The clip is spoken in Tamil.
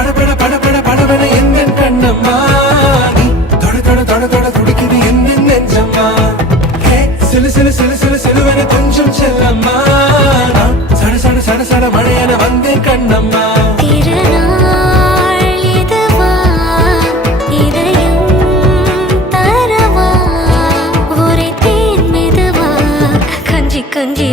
படபட படபட படபட எந்த கண்ணம்மா நீ தொட தொட தொட தொட துடிக்குது எந்த நெஞ்சம்மா ஹே சிலு சிலு சிலு சிலு சிலுவன கொஞ்சம் செல்லம்மா நான் சட சட சட சட மழையன வந்தேன் கண்ணம்மா திருநாள் இதுவா இதயம் தரவா ஒரே தேன் மெதுவா கஞ்சி கஞ்சி